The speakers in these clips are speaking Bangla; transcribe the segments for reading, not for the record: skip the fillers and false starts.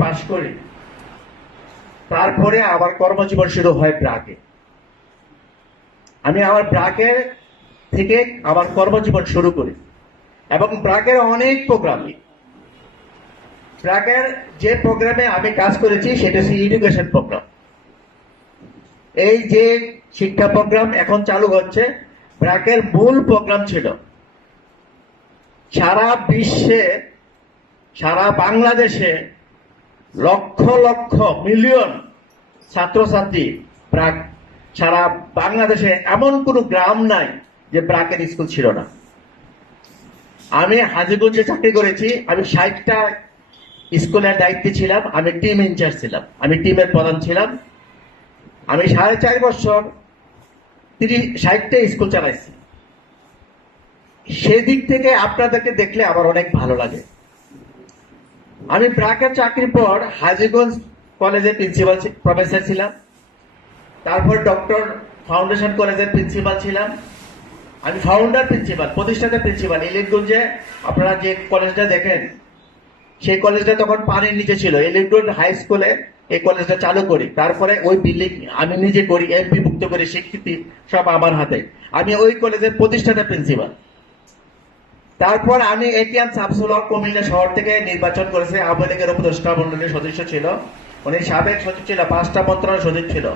পাশ করি, তারপরে আমার কর্মজীবন শুরু হয় ব্র্যাকে। আমি আমার ব্র্যাকের থেকে আমার কর্মজীবন শুরু করি এবং ব্র্যাকের অনেক প্রোগ্রাম, ব্র্যাকের যে প্রোগ্রামে আমি কাজ করেছি সেটা হচ্ছে এডুকেশন প্রোগ্রাম। এই যে শিক্ষা প্রোগ্রাম এখন চালু হচ্ছে, ব্র্যাকের মূল প্রোগ্রাম ছিল সারা বিশ্বে, সারা বাংলাদেশে লক্ষ লক্ষ মিলিয়ন ছাত্রছাত্রী ব্র্যাক, সারা বাংলাদেশে এমন কোনো গ্রাম নাই যে ব্র্যাকের স্কুল ছিল না। আমি হাজীগঞ্জে চাকরি করেছি, আমি 60টা স্কুলের দায়িত্বে ছিলাম, আমি টিম ইনচার্জ ছিলাম, আমি টিমের প্রধান ছিলাম। আমি 4.5 বছর 60টা স্কুল চালাইছি। সেদিক থেকে আপনাদেরকে দেখলে আমার অনেক ভালো লাগে। আমি ব্র্যাকের চাকরির পর হাজীগঞ্জ কলেজের প্রিন্সিপাল প্রফেসর ছিলাম, তারপর ডক্টর ফাউন্ডেশন কলেজের প্রিন্সিপাল ছিলাম। আমি ফাউন্ডার প্রিন্সিপাল, প্রতিষ্ঠাতা প্রিন্সিপাল। এলিটগঞ্জে আপনারা যে কলেজটা দেখেন, সেই কলেজটা তখন পানির নিচে ছিল। এলিটগঞ্জ হাই স্কুলে এই কলেজটা চালু করি, তারপরে ওই বিল্ডিং আমি নিজে করি, এমপি মুক্ত করে স্বীকৃতি সব আমার হাতে। আমি ওই কলেজের প্রতিষ্ঠাতা প্রিন্সিপাল। তারপর আমি এটিএম শামসুল হক কুমিল্লা শহর থেকে নির্বাচন করেছে, আওয়ামী লীগের উপদেষ্টা মন্ডলীর সদস্য ছিল, উনি সাবেক সচিব ছিল, 5টা মন্ত্রণালয় সচিব ছিল।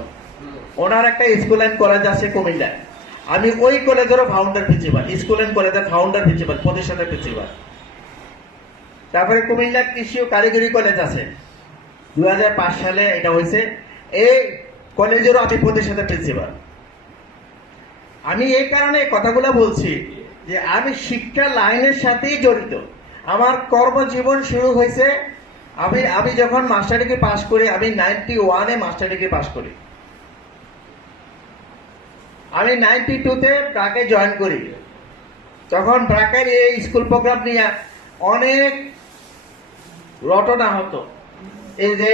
ওনার একটা স্কুল অ্যান্ড কলেজ আছে কুমিল্লায়, আমি ওই কলেজেরও ফাউন্ডার প্রিন্সিপাল, স্কুল অ্যান্ড কলেজের ফাউন্ডার প্রিন্সিপাল, প্রতিষ্ঠাতা প্রিন্সিপাল। তারপরে কুমিল্লা কৃষি ও কারিগরি কলেজ আছে, 2005 সালে এটা হয়েছে, এই কলেজেরও আমি প্রতিষ্ঠাতা প্রিন্সিপাল। আমি এই কারণে কথাগুলো বলছি যে আমি শিক্ষা লাইনের সাথেই জড়িত। আমার কর্মজীবন শুরু হয়েছে, আমি যখন মাস্টার ডিগ্রি পাস করি, আমি 91-এ মাস্টার ডিগ্রি পাস করি। আমি 92-তে ব্র্যাকে জয়েন করি। তখন ব্র্যাকের এই স্কুল প্রোগ্রাম নিয়ে অনেক রটনা হতো। এই যে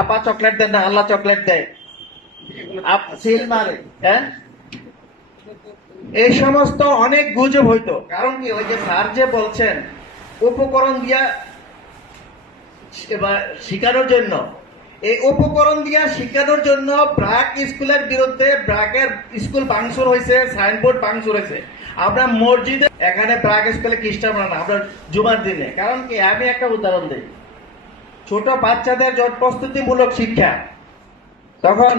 আপা চকলেট দেয় না, আল্লাহ চকলেট দেয়, সিল মারে, হ্যাঁ, এই সমস্ত অনেক গুজব হইতো। কারণ কি, ওই যে স্যার যে বলছেন উপকরণ দিয়া শিখানোর জন্য, এই উপকরণ দিয়া শিখানোর জন্য ব্র্যাক স্কুলের বিরুদ্ধে ব্র্যাকের স্কুল ভাঙচুর হয়েছে, সাইনবোর্ড ভাঙচুর হয়েছে। আমরা মসজিদে, এখানে ব্র্যাক স্কুলে খ্রিস্টান না, আমরা জুমার দিনে। কারণ কি, আমি একটা উদাহরণ দিই, ছোট বাচ্চাদের জট প্রস্তুতিমূলক শিক্ষা, তখন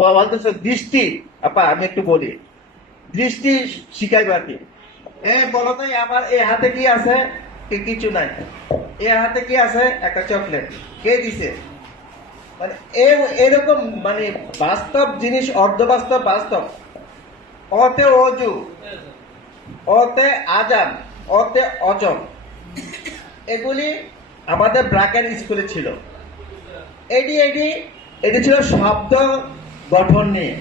বলতেছে দৃষ্টি, আপা আমি একটু বলি, দৃষ্টি শিখাইবা কি, বলো তো আমার এই হাতে কি আছে, কিছু নাই, এ হাতে কি আছে, একটা চকলেট, কে দিছে, মানে এরকম, মানে বাস্তব জিনিস, অর্ধবাস্তব বাস্তব। অতে অজু, অতে আজান, অতে অজম, এগুলি আমাদের ব্র্যাকের স্কুলে ছিল। এটি ছিল শব্দ গঠন নিয়ে।